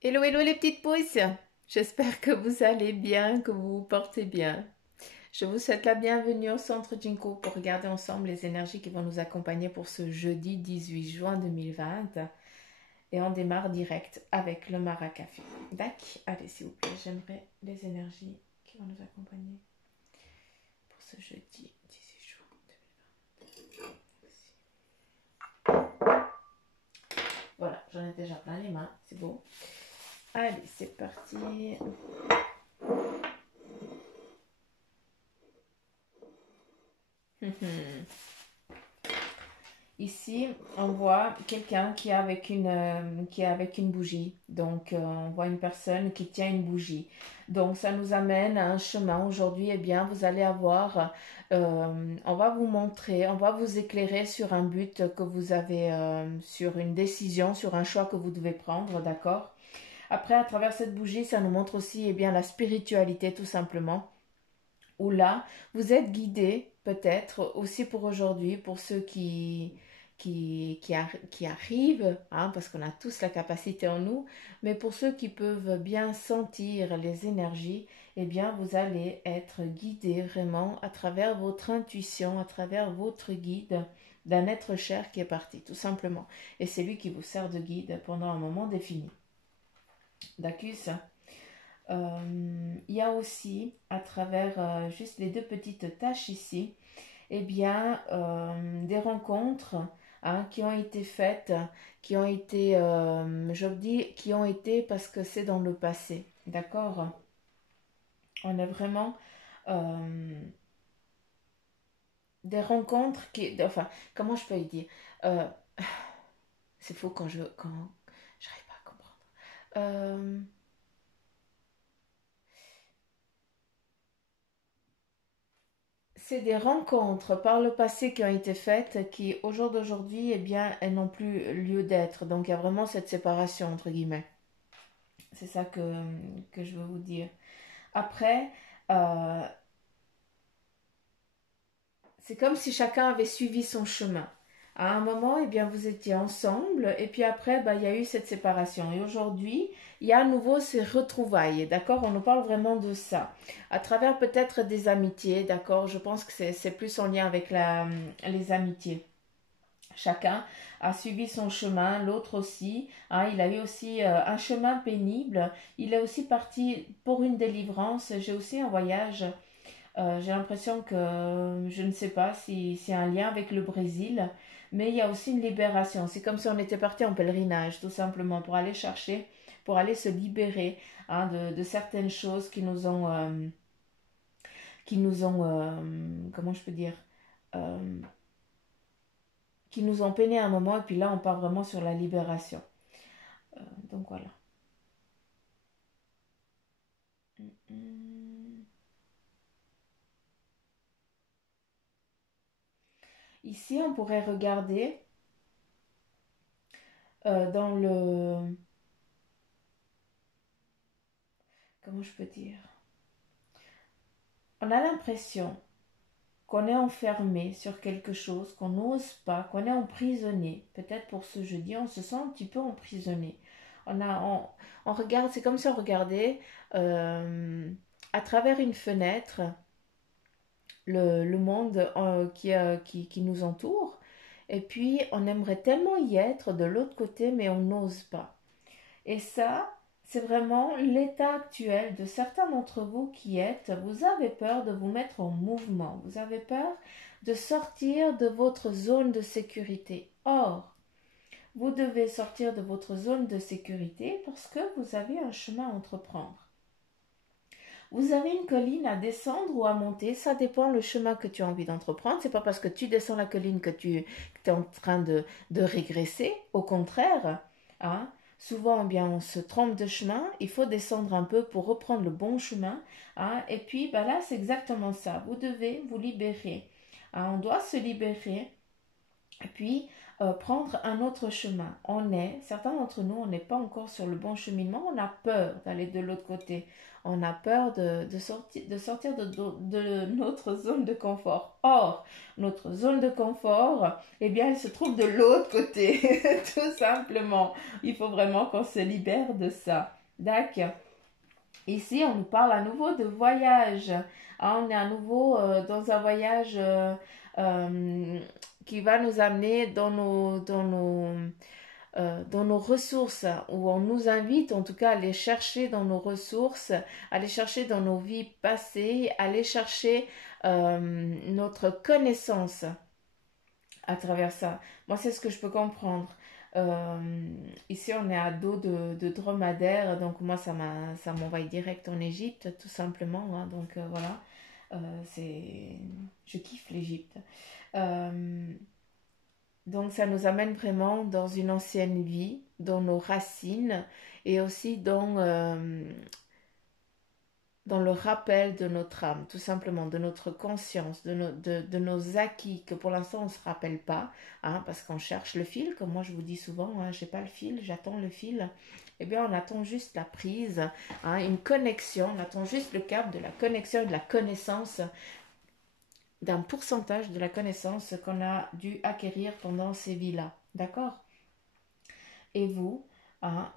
Hello, hello les petites pousses. J'espère que vous allez bien, que vous vous portez bien. Je vous souhaite la bienvenue au Centre Jinko pour regarder ensemble les énergies qui vont nous accompagner pour ce jeudi 18 juin 2020. Et on démarre direct avec le Maracafé. D'accord. Allez, s'il vous plaît, j'aimerais les énergies qui vont nous accompagner pour ce jeudi 18 juin 2020. Voilà, j'en ai déjà plein les mains, c'est beau. Allez, c'est parti. Ici, on voit quelqu'un qui est avec une bougie. Donc, on voit une personne qui tient une bougie. Donc, ça nous amène à un chemin. Aujourd'hui, eh bien, vous allez avoir, on va vous montrer, on va vous éclairer sur un but que vous avez, sur une décision, sur un choix que vous devez prendre, d'accord? Après, à travers cette bougie, ça nous montre aussi, eh bien, la spiritualité, tout simplement. Où là, vous êtes guidé, peut-être, aussi pour aujourd'hui, pour ceux qui arrivent, hein, parce qu'on a tous la capacité en nous, mais pour ceux qui peuvent bien sentir les énergies, eh bien, vous allez être guidé vraiment à travers votre intuition, à travers votre guide d'un être cher qui est parti, tout simplement. Et c'est lui qui vous sert de guide pendant un moment défini. D'accord? Il y a aussi, à travers juste les deux petites tâches ici, eh bien, des rencontres, hein, qui ont été faites, qui ont été, je dis, qui ont été parce que c'est dans le passé, d'accord? On a vraiment des rencontres enfin, comment je peux dire? Euh, c'est faux quand j'arrive pas à comprendre. C'est des rencontres par le passé qui ont été faites qui, au jour d'aujourd'hui, eh bien, elles n'ont plus lieu d'être. Donc, il y a vraiment cette séparation, entre guillemets. C'est ça que je veux vous dire. Après, euh, c'est comme si chacun avait suivi son chemin. À un moment, eh bien, vous étiez ensemble, et puis après, bah, il y a eu cette séparation. Et aujourd'hui, il y a à nouveau ces retrouvailles, d'accord? On nous parle vraiment de ça. À travers peut-être des amitiés, d'accord? Je pense que c'est plus en lien avec les amitiés. Chacun a suivi son chemin, l'autre aussi, hein, il a eu aussi un chemin pénible. Il est aussi parti pour une délivrance. J'ai aussi un voyage. J'ai l'impression que je ne sais pas si c'est un lien avec le Brésil, mais il y a aussi une libération. C'est comme si on était parti en pèlerinage, tout simplement, pour aller chercher, pour aller se libérer, hein, de certaines choses comment je peux dire, euh, qui nous ont peiné à un moment, et puis là, on part vraiment sur la libération. Donc voilà. Ici, on pourrait regarder dans le... Comment je peux dire? On a l'impression qu'on est enfermé sur quelque chose, qu'on n'ose pas, qu'on est emprisonné. Peut-être pour ce jeudi, on se sent un petit peu emprisonné. On regarde, c'est comme si on regardait euh, à travers une fenêtre le monde qui nous entoure. Et puis, on aimerait tellement y être de l'autre côté, mais on n'ose pas. Et ça, c'est vraiment l'état actuel de certains d'entre vous qui êtes. Vous avez peur de vous mettre en mouvement. Vous avez peur de sortir de votre zone de sécurité. Or, vous devez sortir de votre zone de sécurité parce que vous avez un chemin à entreprendre. Vous avez une colline à descendre ou à monter, ça dépend le chemin que tu as envie d'entreprendre. C'est pas parce que tu descends la colline que tu es en train de régresser. Au contraire, hein, souvent, eh bien, on se trompe de chemin. Il faut descendre un peu pour reprendre le bon chemin. Hein, et puis, bah là, c'est exactement ça. Vous devez vous libérer. Hein, on doit se libérer. Et puis, prendre un autre chemin. Certains d'entre nous, on n'est pas encore sur le bon cheminement, on a peur d'aller de l'autre côté. On a peur de sortir de notre zone de confort. Or, notre zone de confort, eh bien, elle se trouve de l'autre côté, tout simplement. Il faut vraiment qu'on se libère de ça. D'accord. Ici, on nous parle à nouveau de voyage. Ah, on est à nouveau dans un voyage qui va nous amener dans nos ressources, où on nous invite en tout cas à aller chercher dans nos ressources, aller chercher dans nos vies passées, aller chercher notre connaissance à travers ça. Moi, c'est ce que je peux comprendre. Ici, on est à dos de dromadaire, donc moi, ça m'envoie direct en Égypte, tout simplement. Hein, donc voilà, je kiffe l'Égypte. Donc ça nous amène vraiment dans une ancienne vie, dans nos racines et aussi dans le rappel de notre âme, tout simplement, de notre conscience, de nos acquis que pour l'instant on ne se rappelle pas, hein, parce qu'on cherche le fil, comme moi je vous dis souvent, hein, j'ai pas le fil, j'attends le fil. Eh bien on attend juste la prise, hein, une connexion, on attend juste le cap de la connexion et de la connaissance, d'un pourcentage de la connaissance qu'on a dû acquérir pendant ces vies-là. D'accord? Et vous, hein,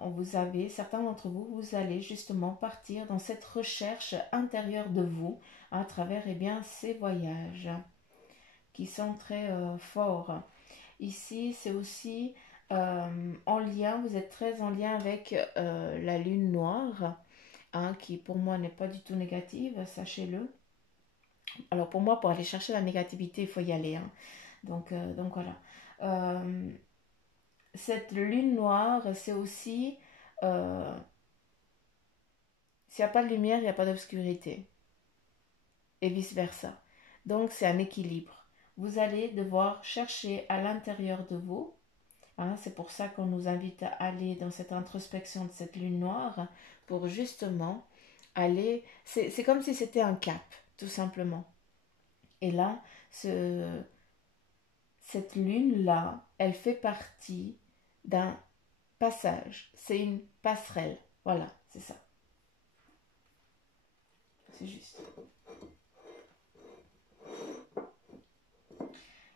certains d'entre vous, vous allez justement partir dans cette recherche intérieure de vous à travers ces voyages qui sont très forts. Ici, c'est aussi en lien, vous êtes très en lien avec la lune noire, hein, qui pour moi n'est pas du tout négative, sachez-le. Alors pour moi, pour aller chercher la négativité, il faut y aller. Hein. Donc voilà. Cette lune noire, c'est aussi... s'il n'y a pas de lumière, il n'y a pas d'obscurité. Et vice-versa. Donc c'est un équilibre. Vous allez devoir chercher à l'intérieur de vous. Hein, c'est pour ça qu'on nous invite à aller dans cette introspection de cette lune noire. Pour justement aller... C'est comme si c'était un cap, tout simplement. Et là, cette lune-là, elle fait partie d'un passage. C'est une passerelle. Voilà, c'est ça. C'est juste.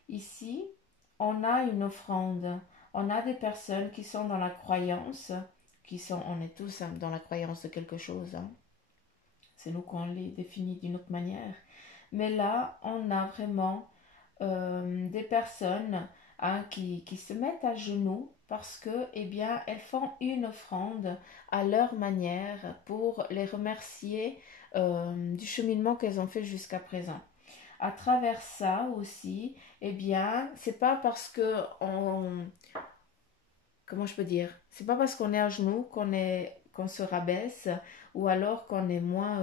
Ici, on a une offrande. On a des personnes qui sont dans la croyance, on est tous dans la croyance de quelque chose. Hein. C'est nous qu'on les définit d'une autre manière. Mais là, on a vraiment des personnes qui se mettent à genoux parce que, elles font une offrande à leur manière pour les remercier du cheminement qu'elles ont fait jusqu'à présent. À travers ça aussi, c'est pas parce que comment je peux dire, c'est pas parce qu'on est à genoux qu'on se rabaisse ou alors qu'on est moins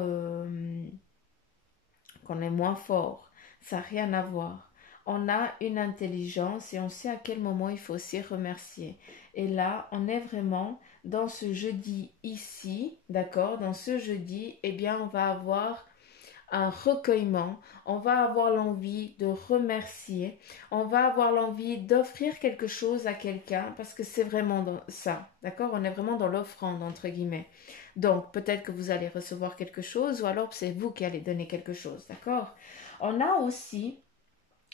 fort. Ça n'a rien à voir. On a une intelligence et on sait à quel moment il faut aussi remercier. Et là, on est vraiment dans ce jeudi ici, d'accord? Dans ce jeudi, on va avoir un recueillement, on va avoir l'envie de remercier, on va avoir l'envie d'offrir quelque chose à quelqu'un parce que c'est vraiment ça, d'accord? On est vraiment dans l'offrande, entre guillemets. Donc, peut-être que vous allez recevoir quelque chose ou alors c'est vous qui allez donner quelque chose, d'accord? On a aussi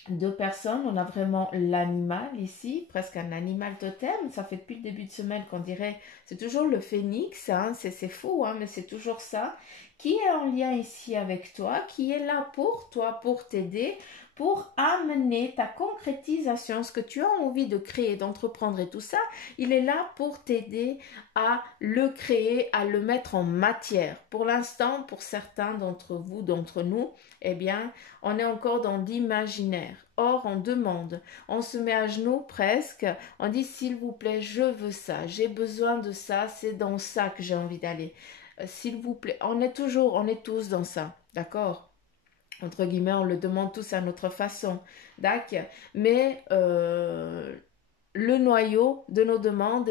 deux personnes, on a vraiment l'animal ici, presque un animal totem, ça fait depuis le début de semaine qu'on dirait, c'est toujours le phénix, hein, c'est faux, hein, mais c'est toujours ça, qui est en lien ici avec toi, qui est là pour toi, pour t'aider, pour amener ta concrétisation, ce que tu as envie de créer, d'entreprendre et tout ça, il est là pour t'aider à le créer, à le mettre en matière. Pour l'instant, pour certains d'entre vous, d'entre nous, on est encore dans l'imaginaire. Or, on demande, on se met à genoux presque, on dit s'il vous plaît, je veux ça, j'ai besoin de ça, c'est dans ça que j'ai envie d'aller. S'il vous plaît, on est tous dans ça, d'accord? Entre guillemets, on le demande tous à notre façon, d'accord? Mais le noyau de nos demandes,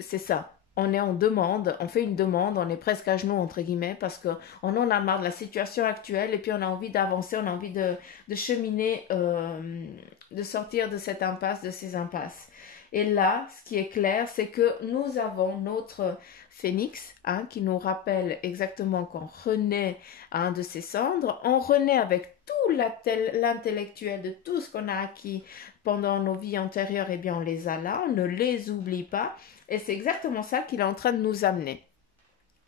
c'est ça. On est en demande, on fait une demande, on est presque à genoux, entre guillemets, parce qu'on en a marre de la situation actuelle et puis on a envie d'avancer, on a envie de cheminer, de sortir de cette impasse, de ces impasses. Et là, ce qui est clair, c'est que nous avons notre phénix, hein, qui nous rappelle exactement qu'on renaît, hein, de ses cendres. On renaît avec tout l'intellectuel de tout ce qu'on a acquis pendant nos vies antérieures. Eh bien, on les a là, on ne les oublie pas. Et c'est exactement ça qu'il est en train de nous amener.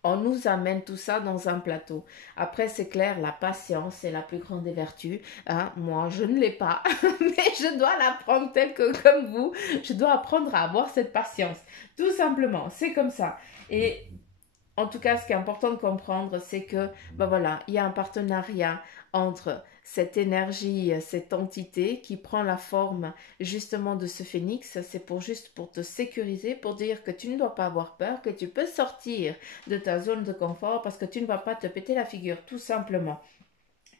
On nous amène tout ça dans un plateau. Après, c'est clair, la patience est la plus grande des vertus. Hein. Moi, je ne l'ai pas, mais je dois l'apprendre tel que comme vous. Je dois apprendre à avoir cette patience. Tout simplement, c'est comme ça. Et en tout cas, ce qui est important de comprendre, c'est que, ben voilà, il y a un partenariat entre cette énergie, cette entité qui prend la forme justement de ce phénix. C'est pour juste pour te sécuriser, pour dire que tu ne dois pas avoir peur, que tu peux sortir de ta zone de confort parce que tu ne vas pas te péter la figure, tout simplement.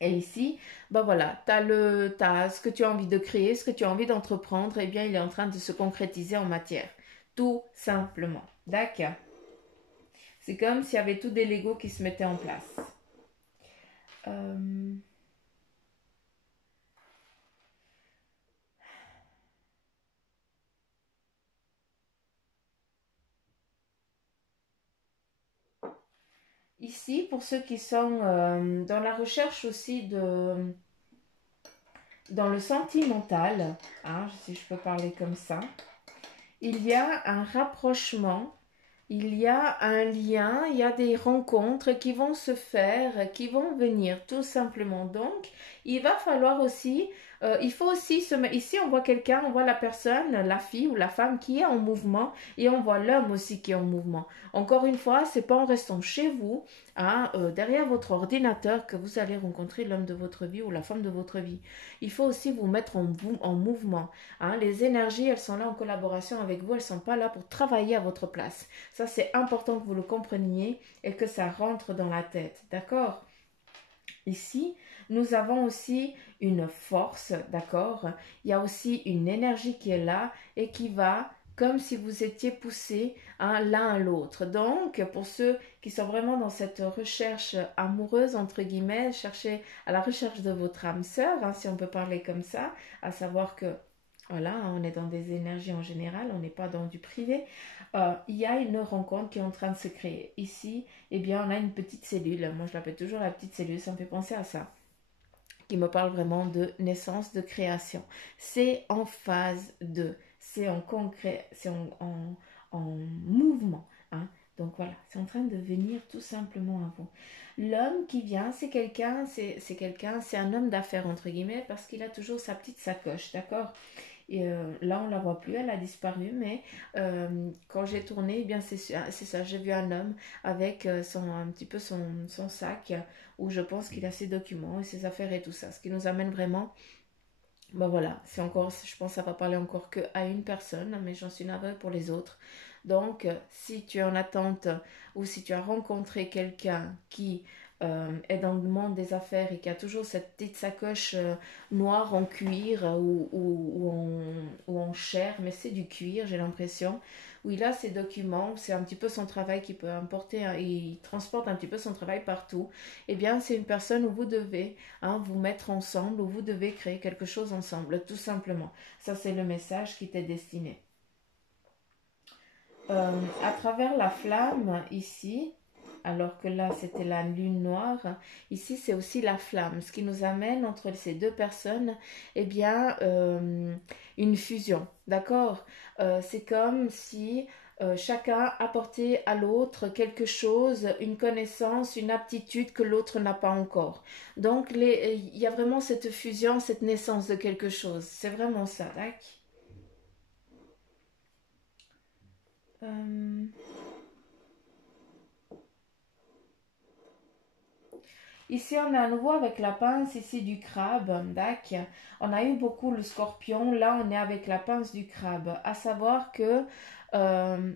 Et ici, ben voilà, t'as ce que tu as envie de créer, ce que tu as envie d'entreprendre, eh bien, il est en train de se concrétiser en matière. Tout simplement. D'accord. C'est comme s'il y avait tous des Legos qui se mettaient en place. Euh, Ici, pour ceux qui sont dans la recherche aussi dans le sentimental, hein, si je peux parler comme ça, il y a un rapprochement, il y a un lien, il y a des rencontres qui vont se faire, qui vont venir tout simplement. Donc, il va falloir aussi, il faut aussi se mettre, ici on voit quelqu'un, on voit la personne, la fille ou la femme qui est en mouvement et on voit l'homme aussi qui est en mouvement. Encore une fois, c'est pas en restant chez vous, hein, derrière votre ordinateur que vous allez rencontrer l'homme de votre vie ou la femme de votre vie. Il faut aussi vous mettre en mouvement. Hein. Les énergies, elles sont là en collaboration avec vous, elles ne sont pas là pour travailler à votre place. Ça, c'est important que vous le compreniez et que ça rentre dans la tête. D'accord? Ici, nous avons aussi une force, d'accord? Il y a aussi une énergie qui est là et qui va comme si vous étiez poussés, hein, l'un à l'autre. Donc, pour ceux qui sont vraiment dans cette recherche amoureuse, entre guillemets, chercher à la recherche de votre âme sœur, hein, si on peut parler comme ça, à savoir que voilà, on est dans des énergies en général, on n'est pas dans du privé. Il y a une rencontre qui est en train de se créer. Ici, eh bien, on a une petite cellule. Moi, je l'appelle toujours la petite cellule. Ça me fait penser à ça. Qui me parle vraiment de naissance, de création. C'est en phase de. C'est en concret. C'est en mouvement. Hein. Donc voilà, c'est en train de venir tout simplement à vous. L'homme qui vient, c'est quelqu'un, c'est un homme d'affaires entre guillemets parce qu'il a toujours sa petite sacoche, d'accord? Et là, on ne la voit plus, elle a disparu, mais quand j'ai tourné, eh bien c'est ça, j'ai vu un homme avec un petit peu son sac où je pense qu'il a ses documents et ses affaires et tout ça, ce qui nous amène vraiment, ben voilà, c'est encore, je pense que ça va parler encore qu'à une personne, mais j'en suis navrée pour les autres. Donc, si tu es en attente ou si tu as rencontré quelqu'un qui est dans le monde des affaires et qui a toujours cette petite sacoche noire en cuir ou en chair, mais c'est du cuir, j'ai l'impression, où il a ses documents, c'est un petit peu son travail qui peut importer, hein, il transporte un petit peu son travail partout, eh bien, c'est une personne où vous devez, hein, vous mettre ensemble, où vous devez créer quelque chose ensemble, tout simplement. Ça, c'est le message qui t'est destiné. À travers la flamme, ici, alors que là, c'était la lune noire, ici, c'est aussi la flamme. Ce qui nous amène entre ces deux personnes, eh bien, une fusion, d'accord? C'est comme si chacun apportait à l'autre quelque chose, une connaissance, une aptitude que l'autre n'a pas encore. Donc, il y a vraiment cette fusion, cette naissance de quelque chose. C'est vraiment ça, d'accord? Euh, Ici, on est à nouveau avec la pince ici du crabe, d'accord. On a eu beaucoup le scorpion, là on est avec la pince du crabe. À savoir que euh,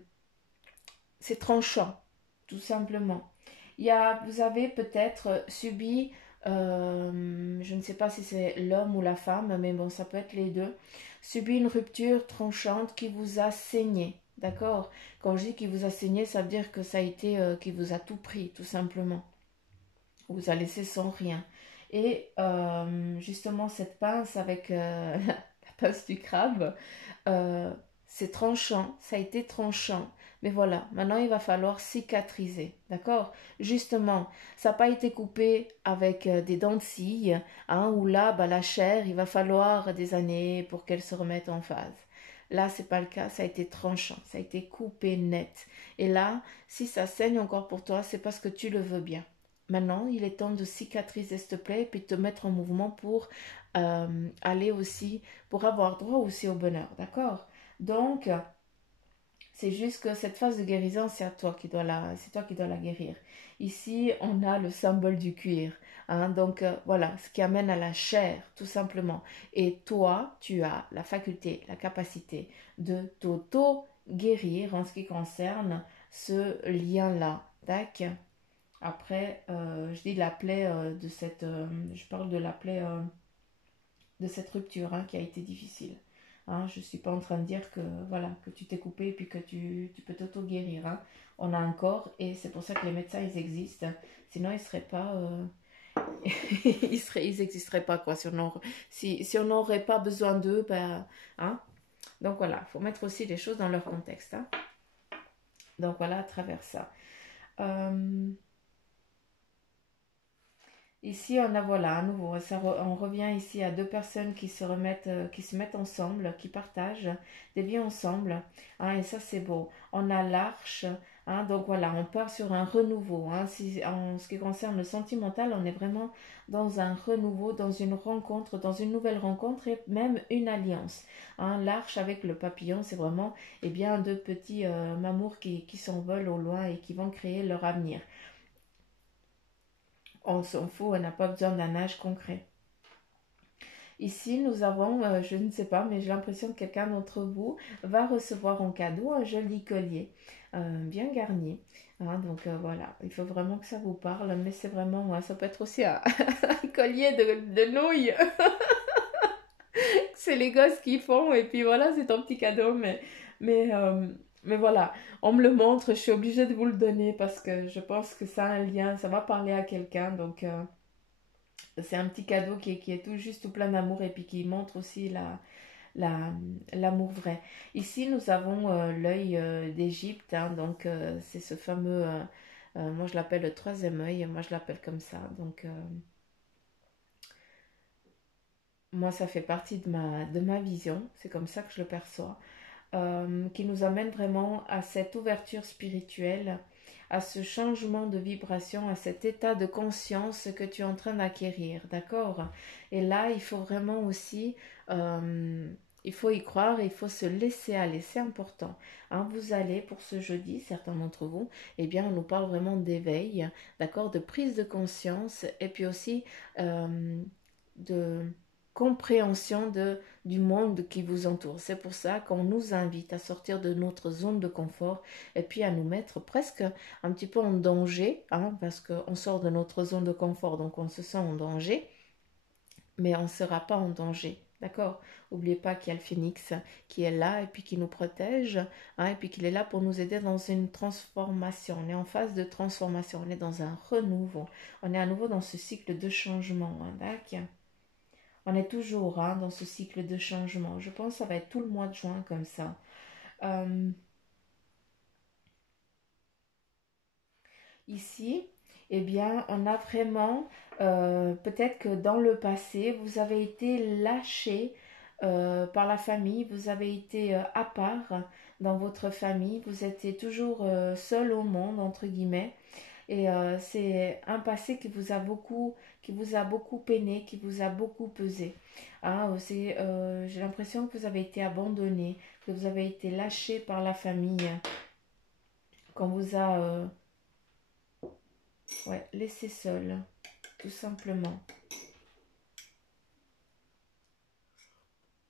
c'est tranchant, tout simplement. Vous avez peut-être subi, je ne sais pas si c'est l'homme ou la femme, mais bon, ça peut être les deux, subi une rupture tranchante qui vous a saigné, d'accord? Quand je dis qui vous a saigné, ça veut dire que ça a été, qui vous a tout pris, tout simplement. Vous a laissé sans rien. Et justement, cette pince avec la pince du crabe, euh, c'est tranchant, ça a été tranchant. Mais voilà, maintenant il va falloir cicatriser, d'accord? Justement, ça n'a pas été coupé avec des dents de scie, hein, où là, bah, la chair, il va falloir des années pour qu'elle se remette en phase. Là, c'est pas le cas, ça a été tranchant, ça a été coupé net. Et là, si ça saigne encore pour toi, c'est parce que tu le veux bien. Maintenant, il est temps de cicatriser s'il te plaît, et puis de te mettre en mouvement pour aller aussi, pour avoir droit aussi au bonheur, d'accord? Donc, c'est juste que cette phase de guérison, c'est toi qui dois la guérir. Ici, on a le symbole du cuir, hein, donc voilà, ce qui amène à la chair, tout simplement. Et toi, tu as la faculté, la capacité de t'auto-guérir en ce qui concerne ce lien-là. Tac. Après, je dis la plaie je parle de la plaie de cette rupture, hein, qui a été difficile. Hein, je ne suis pas en train de dire que voilà que tu t'es coupé et puis que tu peux t'auto-guérir. Hein. On a un corps et c'est pour ça que les médecins ils existent. Sinon ils seraient pas ils n'existeraient pas quoi. Si on n'aurait pas besoin d'eux, ben, hein. Donc voilà, il faut mettre aussi les choses dans leur contexte. Hein. Donc voilà à travers ça. Ici, on a voilà, à nouveau, on revient ici à deux personnes qui se mettent ensemble, qui partagent des vies ensemble. Hein, et ça, c'est beau. On a l'arche. Hein, donc voilà, on part sur un renouveau. Hein, en ce qui concerne le sentimental, on est vraiment dans un renouveau, dans une rencontre, dans une nouvelle rencontre et même une alliance. Hein, l'arche avec le papillon, c'est vraiment deux petits mamours qui s'envolent au loin et qui vont créer leur avenir. On s'en fout, on n'a pas besoin d'un âge concret. Ici, nous avons, je ne sais pas, mais j'ai l'impression que quelqu'un d'entre vous va recevoir en cadeau un joli collier, bien garni. Hein, donc voilà, il faut vraiment que ça vous parle, mais c'est vraiment, ça peut être aussi un, un collier de nouilles. C'est les gosses qui font, et puis voilà, c'est ton petit cadeau, mais, euh, mais voilà, on me le montre, je suis obligée de vous le donner parce que je pense que ça a un lien, ça va parler à quelqu'un, donc c'est un petit cadeau qui est tout juste tout plein d'amour et puis qui montre aussi la, l'amour vrai. Ici, nous avons l'œil d'Égypte, hein, donc c'est ce fameux, moi je l'appelle le troisième œil, moi je l'appelle comme ça. Donc moi ça fait partie de ma vision, c'est comme ça que je le perçois. Qui nous amène vraiment à cette ouverture spirituelle, à ce changement de vibration, à cet état de conscience que tu es en train d'acquérir, d'accord? Et là, il faut vraiment aussi, il faut y croire, il faut se laisser aller, c'est important. Hein, vous allez, pour ce jeudi, certains d'entre vous, eh bien, on nous parle vraiment d'éveil, d'accord? De prise de conscience, et puis aussi de compréhension du monde qui vous entoure. C'est pour ça qu'on nous invite à sortir de notre zone de confort et puis à nous mettre presque un petit peu en danger, hein, parce qu'on sort de notre zone de confort, donc on se sent en danger, mais on ne sera pas en danger. D'accord? N'oubliez pas qu'il y a le phénix qui est là et puis qui nous protège, hein, et puis qu'il est là pour nous aider dans une transformation. On est en phase de transformation, on est dans un renouveau. On est à nouveau dans ce cycle de changement. Hein, d'accord? On est toujours, hein, dans ce cycle de changement. Je pense que ça va être tout le mois de juin comme ça. Euh, Ici, eh bien, on a vraiment, peut-être que dans le passé, vous avez été lâché par la famille, vous avez été à part dans votre famille, vous étiez toujours seul au monde, entre guillemets. Et c'est un passé qui vous a beaucoup peiné, qui vous a beaucoup pesé. Hein, j'ai l'impression que vous avez été abandonné, que vous avez été lâché par la famille, qu'on vous a ouais, laissé seul, tout simplement.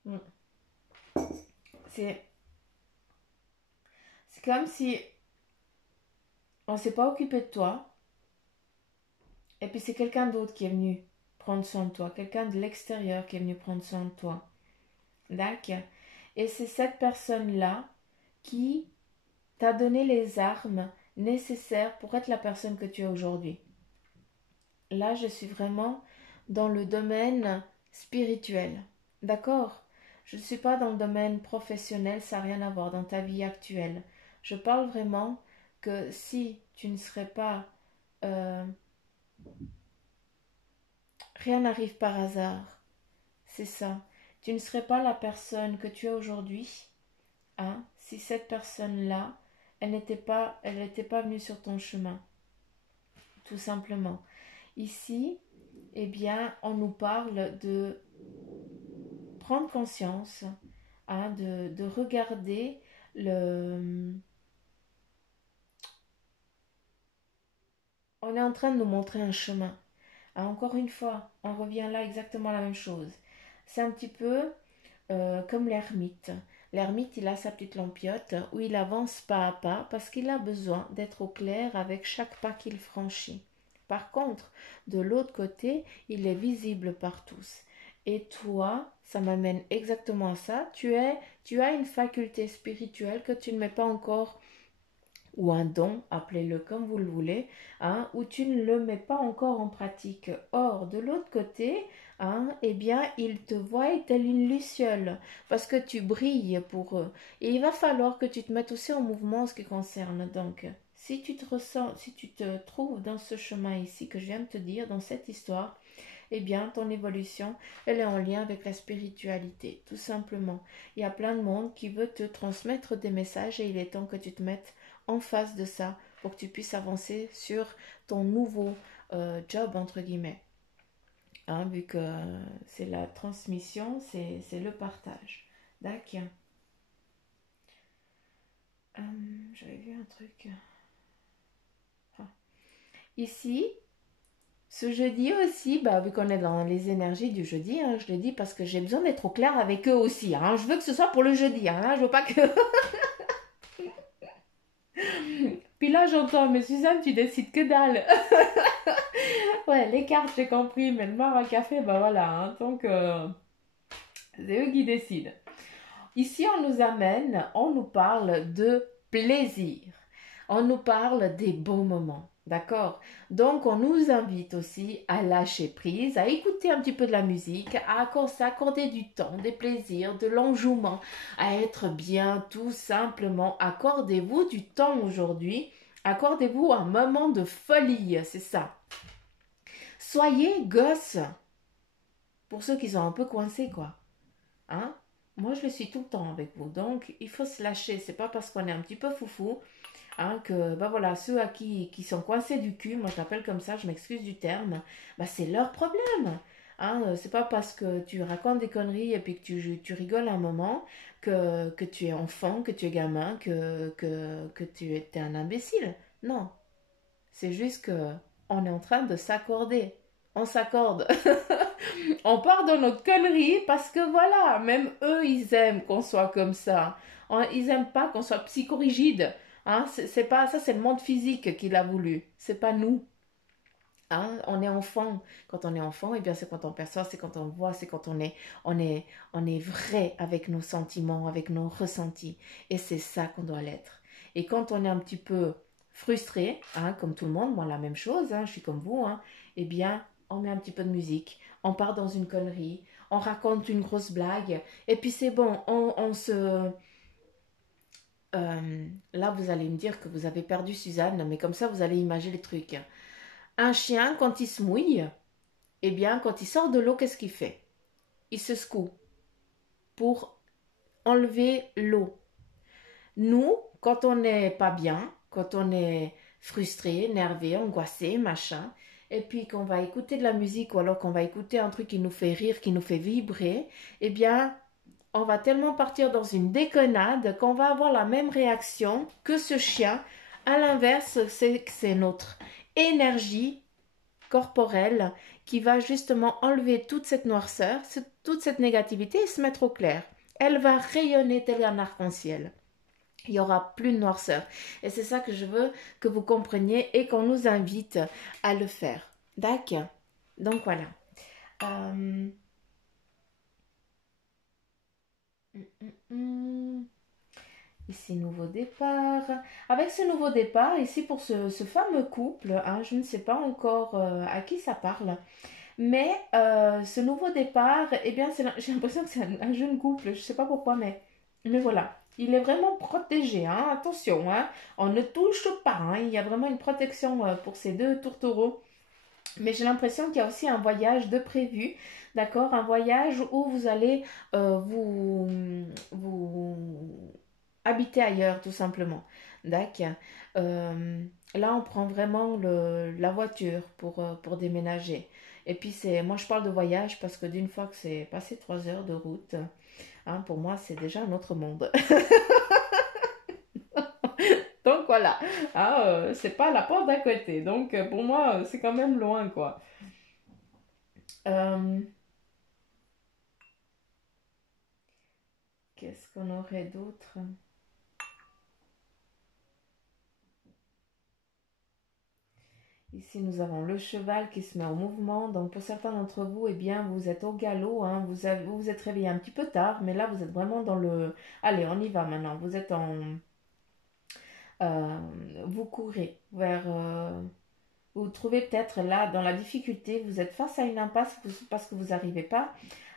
Mm. C'est, c'est comme si on ne s'est pas occupé de toi, et puis c'est quelqu'un d'autre qui est venu prendre soin de toi, quelqu'un de l'extérieur qui est venu prendre soin de toi. D'accord? Et c'est cette personne-là qui t'a donné les armes nécessaires pour être la personne que tu es aujourd'hui. Là, je suis vraiment dans le domaine spirituel. D'accord? Je ne suis pas dans le domaine professionnel, ça n'a rien à voir dans ta vie actuelle. Je parle vraiment que si tu ne serais pas... euh, rien n'arrive par hasard, c'est ça. Tu ne serais pas la personne que tu es aujourd'hui, hein, si cette personne-là, elle n'était pas venue sur ton chemin, tout simplement. Ici, eh bien, on nous parle de prendre conscience, hein, de regarder le... On est en train de nous montrer un chemin. Ah, encore une fois, on revient là exactement à la même chose. C'est un petit peu comme l'ermite. L'ermite, il a sa petite lampiote où il avance pas à pas parce qu'il a besoin d'être au clair avec chaque pas qu'il franchit. Par contre, de l'autre côté, il est visible par tous. Et toi, ça m'amène exactement à ça. Tu as une faculté spirituelle que tu ne mets pas encore, ou un don, appelez-le comme vous le voulez, hein, où tu ne le mets pas encore en pratique. Or, de l'autre côté, hein, eh bien, ils te voient telle une luciole, parce que tu brilles pour eux. Et il va falloir que tu te mettes aussi en mouvement en ce qui concerne. Donc, si tu te ressens, si tu te trouves dans ce chemin ici que je viens de te dire, dans cette histoire, eh bien, ton évolution, elle est en lien avec la spiritualité, tout simplement. Il y a plein de monde qui veut te transmettre des messages et il est temps que tu te mettes en face de ça pour que tu puisses avancer sur ton nouveau job, entre guillemets. Hein, vu que c'est la transmission, c'est le partage. D'accord. J'avais vu un truc. Ah. Ici, ce jeudi aussi, bah, vu qu'on est dans les énergies du jeudi, hein, je le dis parce que j'ai besoin d'être au clair avec eux aussi. Hein. Je veux que ce soit pour le jeudi. Hein, je veux pas que... Puis là, j'entends, mais Suzanne, tu décides que dalle. Ouais, les cartes, j'ai compris, mais le mar à café, bah voilà. Hein, donc, c'est eux qui décident. Ici, on nous amène, on nous parle de plaisir. On nous parle des beaux moments. D'accord. Donc, on nous invite aussi à lâcher prise, à écouter un petit peu de la musique, à s'accorder du temps, des plaisirs, de l'enjouement, à être bien tout simplement. Accordez-vous du temps aujourd'hui. Accordez-vous un moment de folie, c'est ça. Soyez gosse. Pour ceux qui sont un peu coincés, quoi. Hein? Moi, je le suis tout le temps avec vous. Donc, il faut se lâcher. C'est pas parce qu'on est un petit peu foufou, hein, que, bah voilà, ceux à qui sont coincés du cul, moi je l'appelle comme ça, je m'excuse du terme, bah c'est leur problème. Hein, c'est pas parce que tu racontes des conneries et puis que tu rigoles un moment que tu es enfant, que tu es gamin, que tu es un imbécile. Non, c'est juste que on est en train de s'accorder. On s'accorde. On part dans notre connerie parce que voilà, même eux, ils aiment qu'on soit comme ça. Ils aiment pas qu'on soit psychorigide. Hein, c'est pas ça, c'est le monde physique qui l'a voulu. C'est pas nous. Hein, on est enfant. Quand on est enfant, eh bien c'est quand on perçoit, c'est quand on voit, c'est quand on est vrai avec nos sentiments, avec nos ressentis. Et c'est ça qu'on doit l'être. Et quand on est un petit peu frustré, hein, comme tout le monde, moi la même chose, hein, je suis comme vous, hein, eh bien on met un petit peu de musique, on part dans une connerie, on raconte une grosse blague, et puis c'est bon, on se... là, vous allez me dire que vous avez perdu Suzanne, mais comme ça, vous allez imaginer les trucs. Un chien, quand il se mouille, eh bien, quand il sort de l'eau, qu'est-ce qu'il fait? Il se secoue pour enlever l'eau. Nous, quand on n'est pas bien, quand on est frustré, énervé, angoissé, machin, et puis qu'on va écouter de la musique ou alors qu'on va écouter un truc qui nous fait rire, qui nous fait vibrer, eh bien, on va tellement partir dans une déconnade qu'on va avoir la même réaction que ce chien. À l'inverse, c'est que c'est notre énergie corporelle qui va justement enlever toute cette noirceur, toute cette négativité et se mettre au clair. Elle va rayonner tel un arc-en-ciel. Il n'y aura plus de noirceur. Et c'est ça que je veux que vous compreniez et qu'on nous invite à le faire. D'accord. Donc voilà. Hum, Ici, nouveau départ. Avec ce nouveau départ, ici pour ce fameux couple, hein, je ne sais pas encore à qui ça parle, Mais ce nouveau départ, eh bien, j'ai l'impression que c'est un jeune couple. Je ne sais pas pourquoi, mais voilà. Il est vraiment protégé, hein. Attention, hein. On ne touche pas, hein. Il y a vraiment une protection pour ces deux tourtereaux. Mais j'ai l'impression qu'il y a aussi un voyage de prévu, d'accord? Un voyage où vous allez vous habiter ailleurs, tout simplement. D'accord. Là, on prend vraiment la voiture pour déménager. Et puis, moi, je parle de voyage parce que d'une fois que c'est passé 3 heures de route, hein, pour moi, c'est déjà un autre monde. Donc, voilà. Ah, c'est pas la porte d'à côté. Donc, pour moi, c'est quand même loin, quoi. Euh, Qu'est-ce qu'on aurait d'autre? Ici, nous avons le cheval qui se met en mouvement. Donc, pour certains d'entre vous, eh bien, vous êtes au galop, hein. Vous vous êtes réveillé un petit peu tard, mais là, vous êtes vraiment dans le... Allez, on y va maintenant. Vous êtes en... euh, vous courez vers... vous vous trouvez peut-être là dans la difficulté. Vous êtes face à une impasse parce que vous n'arrivez pas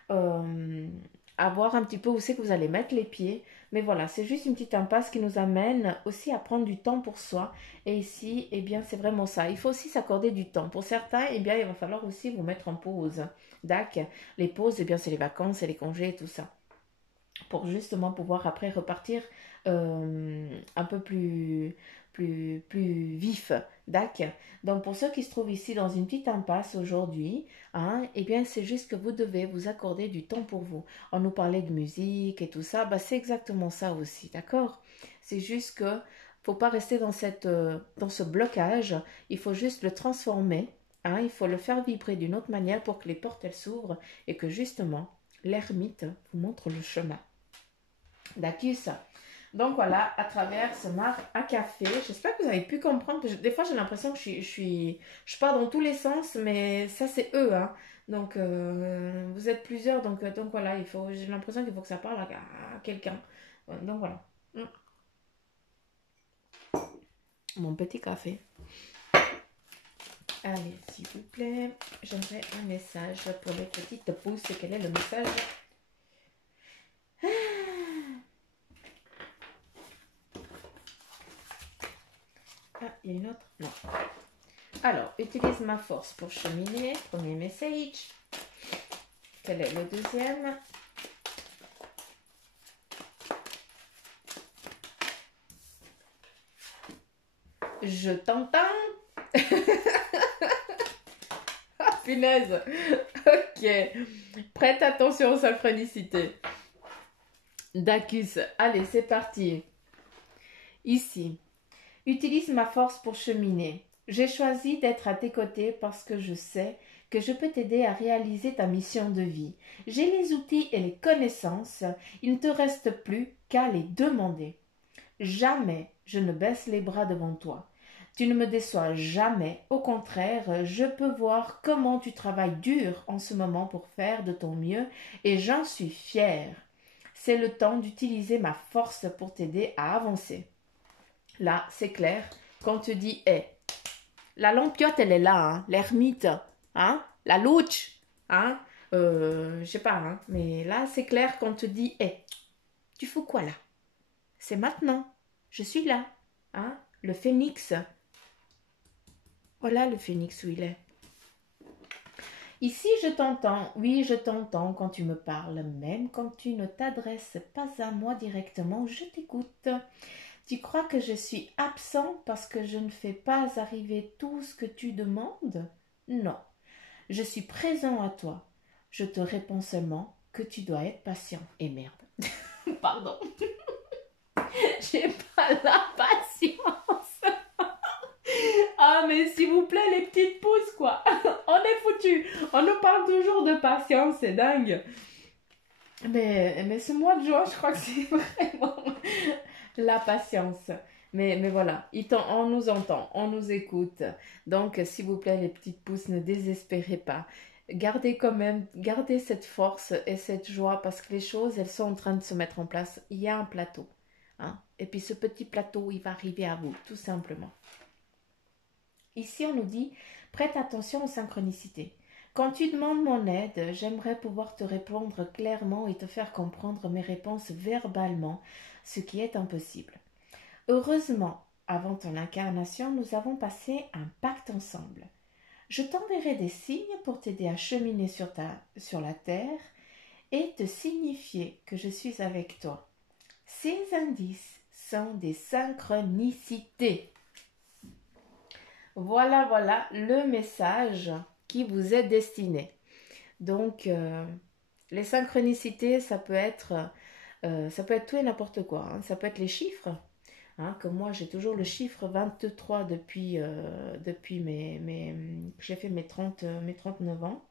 euh, à voir un petit peu où c'est que vous allez mettre les pieds. Mais voilà, c'est juste une petite impasse qui nous amène aussi à prendre du temps pour soi. Et ici, eh bien, c'est vraiment ça. Il faut aussi s'accorder du temps. Pour certains, eh bien, il va falloir aussi vous mettre en pause. D'accord. Les pauses, eh bien, c'est les vacances, c'est les congés et tout ça. Pour justement pouvoir après repartir un peu plus vif. D'accord. Donc pour ceux qui se trouvent ici dans une petite impasse aujourd'hui, hein, eh bien c'est juste que vous devez vous accorder du temps pour vous. On nous parlait de musique et tout ça, bah, c'est exactement ça aussi, d'accord? C'est juste que faut pas rester dans ce blocage, il faut juste le transformer, hein, il faut le faire vibrer d'une autre manière pour que les portes elles s'ouvrent et que justement l'ermite vous montre le chemin. Dacus. Donc voilà, à travers ce mar à café, j'espère que vous avez pu comprendre. Des fois, j'ai l'impression que je pars dans tous les sens, mais ça, c'est eux, hein. Donc, vous êtes plusieurs, donc voilà, j'ai l'impression qu'il faut que ça parle à quelqu'un. Donc voilà. Mm. Mon petit café. Allez, s'il vous plaît, j'aimerais un message pour les petites pouces. Quel est le message? Ah, il y a une autre? Non. Alors, utilise ma force pour cheminer. Premier message. Quel est le deuxième? Je t'entends. Ah, punaise. Ok. Prête attention aux synchronicités. Dacus. Allez, c'est parti. Ici. Utilise ma force pour cheminer. J'ai choisi d'être à tes côtés parce que je sais que je peux t'aider à réaliser ta mission de vie. J'ai les outils et les connaissances. Il ne te reste plus qu'à les demander. Jamais je ne baisse les bras devant toi. Tu ne me déçois jamais. Au contraire, je peux voir comment tu travailles dur en ce moment pour faire de ton mieux et j'en suis fière. C'est le temps d'utiliser ma force pour t'aider à avancer. Là, c'est clair. Quand tu dis hey, la lampiote, elle est là, hein, l'ermite, hein, la louche, hein, je sais pas, hein, mais là, c'est clair quand tu dis hey, tu fais quoi là? C'est maintenant. Je suis là, hein, le phénix. Voilà le phénix où il est. Ici, je t'entends, oui, je t'entends quand tu me parles, même quand tu ne t'adresses pas à moi directement, je t'écoute. Tu crois que je suis absent parce que je ne fais pas arriver tout ce que tu demandes? Non, je suis présent à toi. Je te réponds seulement que tu dois être patient. Et merde. Pardon. J'ai pas la patience. Ah, mais s'il vous plaît, les petites pousses, quoi. On est foutus. On nous parle toujours de patience, c'est dingue. Mais ce mois de juin, je crois que c'est vraiment la patience. Mais voilà, on nous entend, on nous écoute. Donc, s'il vous plaît, les petites pousses, ne désespérez pas. Gardez quand même, gardez cette force et cette joie parce que les choses, elles sont en train de se mettre en place. Il y a un plateau, hein. Et puis ce petit plateau, il va arriver à vous, tout simplement. Ici, on nous dit, prête attention aux synchronicités. Quand tu demandes mon aide, j'aimerais pouvoir te répondre clairement et te faire comprendre mes réponses verbalement, ce qui est impossible. Heureusement, avant ton incarnation, nous avons passé un pacte ensemble. Je t'enverrai des signes pour t'aider à cheminer sur la terre et te signifier que je suis avec toi. Ces indices sont des synchronicités. Voilà, voilà le message qui vous est destiné. Donc, les synchronicités, ça peut être tout et n'importe quoi. Hein. Ça peut être les chiffres. Hein, comme moi, j'ai toujours le chiffre 23 depuis j'ai fait mes 39 ans,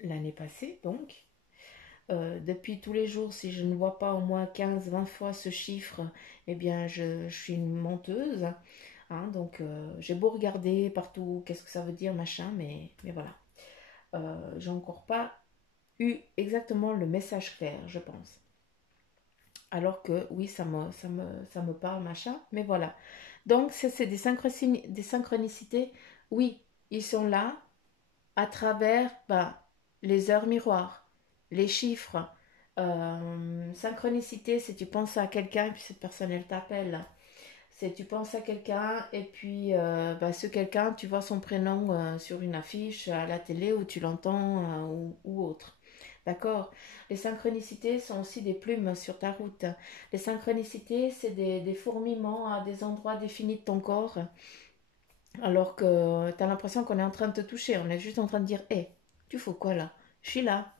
l'année passée, donc. Depuis tous les jours, si je ne vois pas au moins 15-20 fois ce chiffre, eh bien, je suis une menteuse. Hein, donc, j'ai beau regarder partout, qu'est-ce que ça veut dire, machin, mais voilà. J'ai encore pas eu exactement le message clair, je pense. Alors que, oui, ça me parle, machin, mais voilà. Donc, c'est des synchronicités. Oui, ils sont là à travers les heures miroirs, les chiffres. Synchronicité, c'est tu penses à quelqu'un et puis cette personne, elle t'appelle. C'est tu penses à quelqu'un et puis ce quelqu'un, tu vois son prénom sur une affiche à la télé ou tu l'entends ou autre. D'accord. Les synchronicités sont aussi des plumes sur ta route. Les synchronicités, c'est des fourmillements à des endroits définis de ton corps. Alors que tu as l'impression qu'on est en train de te toucher. On est juste en train de dire, hé, tu fais quoi là? Je suis là.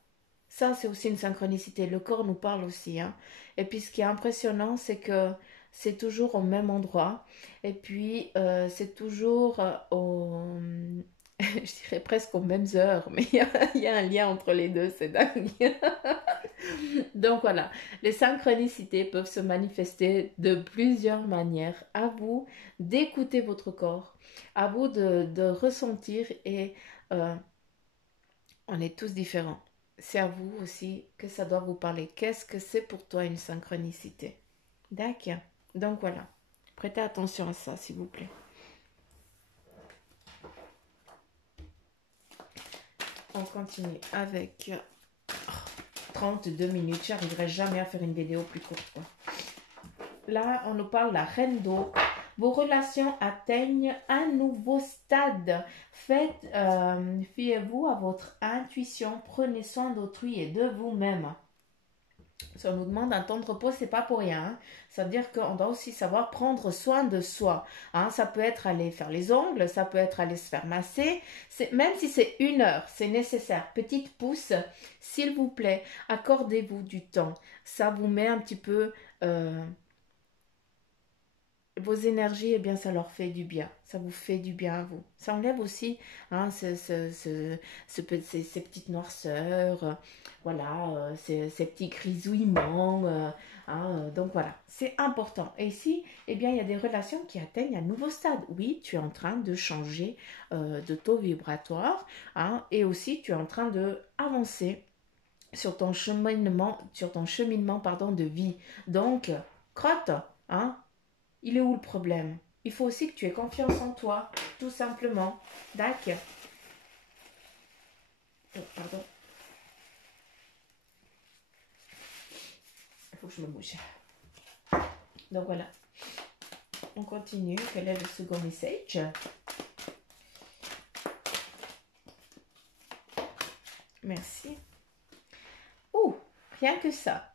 Ça, c'est aussi une synchronicité. Le corps nous parle aussi. Hein. Et puis, ce qui est impressionnant, c'est que c'est toujours au même endroit. Et puis, c'est toujours je dirais presque aux mêmes heures. Mais il y a un lien entre les deux. C'est dingue. Donc, voilà. Les synchronicités peuvent se manifester de plusieurs manières. À vous d'écouter votre corps. À vous de ressentir. Et on est tous différents. C'est à vous aussi que ça doit vous parler. Qu'est-ce que c'est pour toi une synchronicité? D'accord. Donc voilà. Prêtez attention à ça, s'il vous plaît. On continue avec 32 minutes. J'arriverai jamais à faire une vidéo plus courte. Quoi. Là, on nous parle de la reine d'eau. Vos relations atteignent un nouveau stade. Fiez-vous à votre intuition. Prenez soin d'autrui et de vous-même. Si on nous demande un temps de repos, c'est pas pour rien. Hein. Ça veut dire qu'on doit aussi savoir prendre soin de soi. Hein. Ça peut être aller faire les ongles, ça peut être aller se faire masser. Même si c'est 1 heure, c'est nécessaire. Petite pouce, s'il vous plaît, accordez-vous du temps. Ça vous met un petit peu vos énergies, eh bien, ça leur fait du bien. Ça vous fait du bien à vous. Ça enlève aussi hein, ces petites noirceurs, voilà, ces petits grisouillements. Donc voilà, c'est important. Et ici, eh bien, il y a des relations qui atteignent un nouveau stade. Oui, tu es en train de changer de taux vibratoire. Hein, et aussi, tu es en train d'avancer sur ton cheminement, de vie. Donc, crotte, hein, il est où le problème? Il faut aussi que tu aies confiance en toi, tout simplement. D'accord. Oh, pardon. Il faut que je me bouge. Donc voilà. On continue. Quel est le second message? Merci. Oh, rien que ça.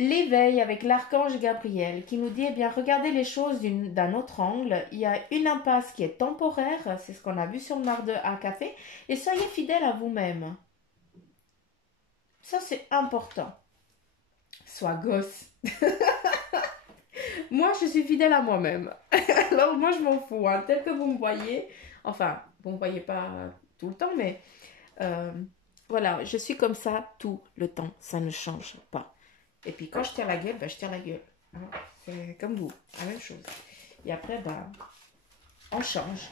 L'éveil avec l'archange Gabriel qui nous dit, eh bien, regardez les choses d'un autre angle. Il y a une impasse qui est temporaire, c'est ce qu'on a vu sur le mar à café, et soyez fidèles à vous-même. Ça, c'est important. Sois gosse. Moi, je suis fidèle à moi-même. Alors, moi, je m'en fous. Hein. Tel que vous me voyez, enfin, vous ne me voyez pas tout le temps, mais voilà, je suis comme ça tout le temps. Ça ne change pas. Et puis quand je tire la gueule, je tire la gueule. Hein. C'est comme vous, la même chose. Et après, on change.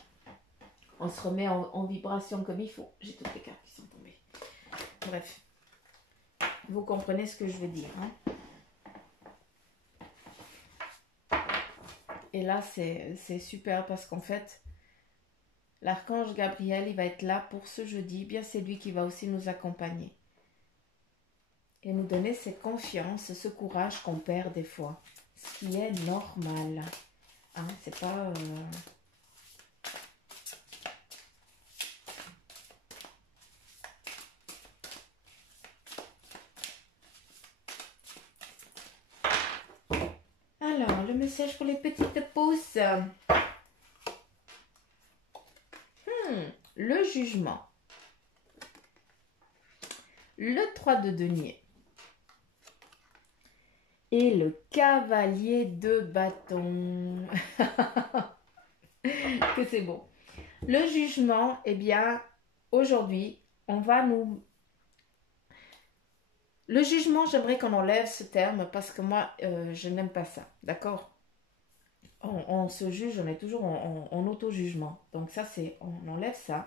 On se remet en vibration comme il faut. J'ai toutes les cartes qui sont tombées. Bref. Vous comprenez ce que je veux dire. Hein. Et là, c'est super parce qu'en fait, L'archange Gabriel, il va être là pour ce jeudi. Bien, c'est lui qui va aussi nous accompagner. Et nous donner cette confiance, ce courage qu'on perd des fois. Ce qui est normal. Hein, c'est pas... Alors, le message pour les petites pousses. Le jugement. Le 3 de denier. Et le cavalier de bâton. Que c'est beau. Le jugement, eh bien, aujourd'hui, on va nous... Le jugement, j'aimerais qu'on enlève ce terme parce que moi, je n'aime pas ça. D'accord? On se juge, on est toujours en auto-jugement. Donc ça, on enlève ça.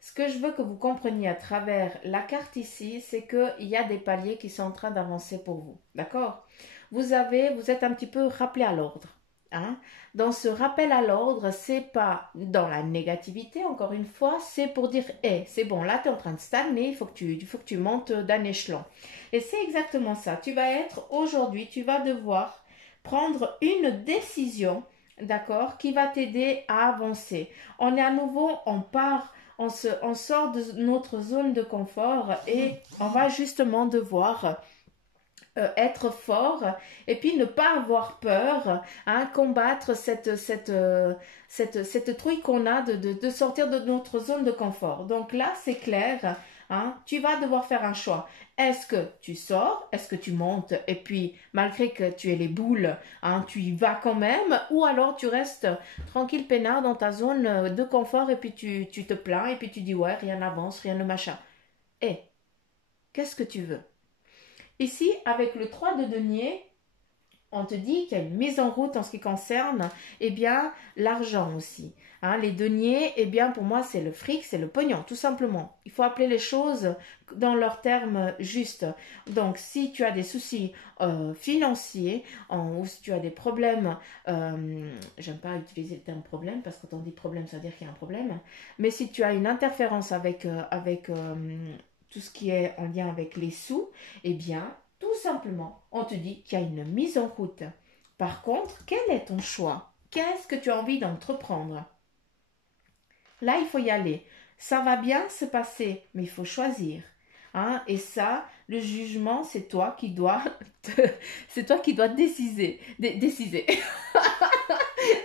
Ce que je veux que vous compreniez à travers la carte ici, c'est qu'il y a des paliers qui sont en train d'avancer pour vous. D'accord? Vous êtes un petit peu rappelé à l'ordre. Hein? Dans ce rappel à l'ordre, c'est pas dans la négativité, encore une fois, c'est pour dire, hey, c'est bon, là tu es en train de stagner, il faut que tu montes d'un échelon. Et c'est exactement ça. Aujourd'hui, tu vas devoir prendre une décision, d'accord, qui va t'aider à avancer. On est à nouveau, on sort de notre zone de confort et on va justement devoir être fort et puis ne pas avoir peur, hein, combattre cette trouille qu'on a de sortir de notre zone de confort. Donc là, c'est clair, hein, tu vas devoir faire un choix. Est-ce que tu sors, est-ce que tu montes et puis malgré que tu aies les boules, hein, tu y vas quand même, ou alors tu restes tranquille peinard dans ta zone de confort et puis tu te plains et puis tu dis ouais, rien n'avance, rien ne machin. Et qu'est-ce que tu veux? Ici, avec le 3 de denier, on te dit qu'il y a une mise en route en ce qui concerne, eh bien, l'argent aussi. Hein, les deniers, eh bien, pour moi, c'est le fric, c'est le pognon, tout simplement. Il faut appeler les choses dans leurs termes justes. Donc, si tu as des soucis financiers, ou si tu as des problèmes, j'aime pas utiliser le terme problème, parce que quand on dit problème, ça veut dire qu'il y a un problème, mais si tu as une interférence avec tout ce qui est en lien avec les sous, eh bien, tout simplement, on te dit qu'il y a une mise en route. Par contre, quel est ton choix? Qu'est-ce que tu as envie d'entreprendre? Là, il faut y aller. Ça va bien se passer, mais il faut choisir. Hein? Et ça, le jugement, c'est toi qui dois c'est toi qui dois décider.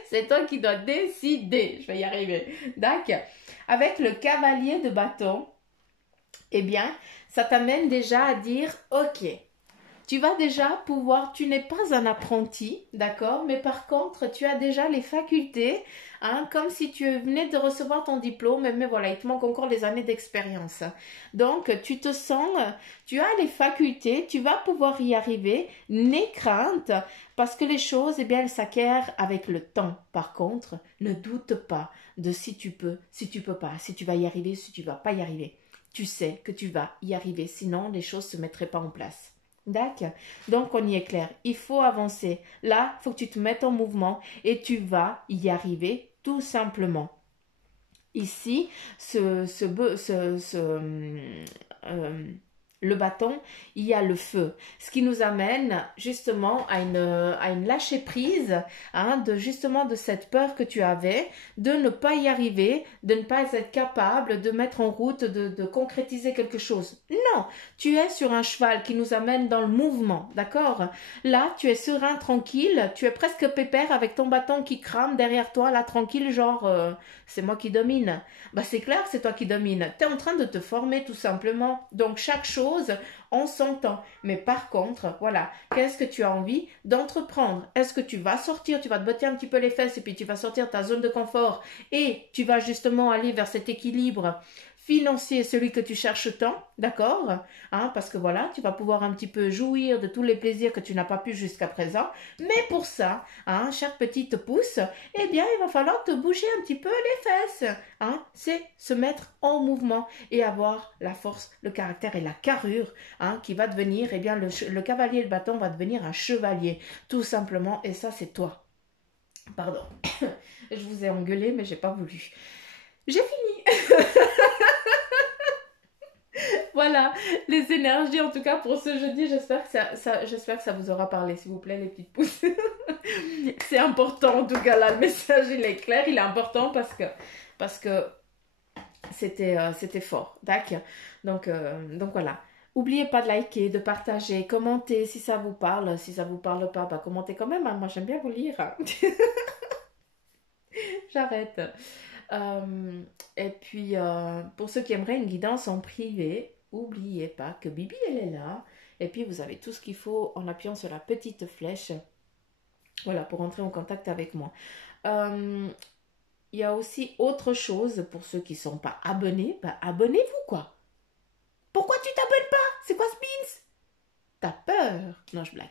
C'est toi qui dois décider. Je vais y arriver. D'accord. Avec le cavalier de bâton, eh bien, ça t'amène déjà à dire, ok, tu vas déjà pouvoir, tu n'es pas un apprenti, d'accord, mais par contre, tu as déjà les facultés, hein, comme si tu venais de recevoir ton diplôme, mais voilà, il te manque encore les années d'expérience. Donc, tu te sens, tu as les facultés, tu vas pouvoir y arriver, n'aie crainte, parce que les choses, eh bien, elles s'acquièrent avec le temps. Par contre, ne doute pas de si tu peux pas, si tu vas y arriver, si tu vas pas y arriver. Tu sais que tu vas y arriver, sinon les choses ne se mettraient pas en place. D'accord? Donc, on y est clair. Il faut avancer. Là, il faut que tu te mettes en mouvement et tu vas y arriver tout simplement. Ici, le bâton, il y a le feu. Ce qui nous amène justement à une lâcher prise, hein, de cette peur que tu avais, de ne pas y arriver, de ne pas être capable de mettre en route, de concrétiser quelque chose. Non, tu es sur un cheval qui nous amène dans le mouvement, d'accord? Là, tu es serein, tranquille, tu es presque pépère avec ton bâton qui crame derrière toi, là, tranquille, genre, c'est moi qui domine. Bah, c'est clair, c'est toi qui domine. Tu es en train de te former tout simplement. Donc, chaque chose, on s'entend. Mais par contre, voilà, qu'est-ce que tu as envie d'entreprendre? Est-ce que tu vas sortir, tu vas te botter un petit peu les fesses et puis tu vas sortir de ta zone de confort et tu vas justement aller vers cet équilibre financier, celui que tu cherches tant, d'accord, hein, parce que voilà, tu vas pouvoir un petit peu jouir de tous les plaisirs que tu n'as pas pu jusqu'à présent, mais pour ça, hein, chère petite pouce, eh bien, il va falloir te bouger un petit peu les fesses, hein, c'est se mettre en mouvement et avoir la force, le caractère et la carrure, hein, qui va devenir, eh bien, le cavalier de bâton va devenir un chevalier, tout simplement, et ça, c'est toi. Pardon, je vous ai engueulé, mais j'ai pas voulu. J'ai fini. Voilà, les énergies en tout cas pour ce jeudi. J'espère que j'espère que ça vous aura parlé, s'il vous plaît, les petites pouces. C'est important en tout cas là, le message il est clair, il est important parce que c'était fort. D'accord. Donc voilà. N'oubliez pas de liker, de partager, commenter si ça vous parle. Si ça vous parle pas, bah commentez quand même, hein. Moi j'aime bien vous lire, hein. J'arrête. Euh, et puis, pour ceux qui aimeraient une guidance en privé, n'oubliez pas que Bibi, elle est là. Et puis, vous avez tout ce qu'il faut en appuyant sur la petite flèche. Voilà, pour entrer en contact avec moi. Euh, Il y a aussi autre chose pour ceux qui ne sont pas abonnés. Bah, abonnez-vous, quoi. Pourquoi tu t'abonnes pas? C'est quoi ce beans? T'as peur? Non, je blague.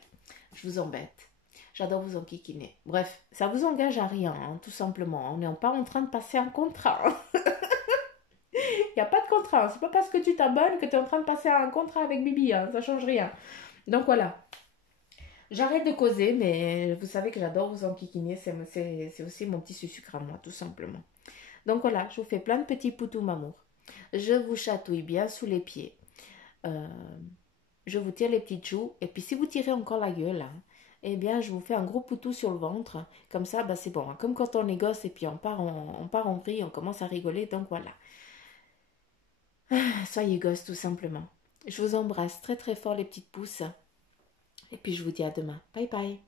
Je vous embête. J'adore vous enquiquiner. Bref, ça vous engage à rien, hein, tout simplement. On n'est pas en train de passer un contrat. Il n'y a pas de contrat. C'est pas parce que tu t'abonnes que tu es en train de passer un contrat avec Bibi, hein. Ça change rien. Donc voilà. J'arrête de causer, mais vous savez que j'adore vous enquiquiner. C'est aussi mon petit sucre à moi, tout simplement. Donc voilà, je vous fais plein de petits poutous, m'amour. Je vous chatouille bien sous les pieds. Euh, je vous tire les petites joues. Et puis si vous tirez encore la gueule, hein, eh bien je vous fais un gros poutou sur le ventre. Comme ça, bah, c'est bon, hein. Comme quand on est gosse et puis on part en vrille, on commence à rigoler. Donc voilà. Soyez gosse tout simplement. Je vous embrasse très très fort les petites pousses. Et puis je vous dis à demain. Bye bye.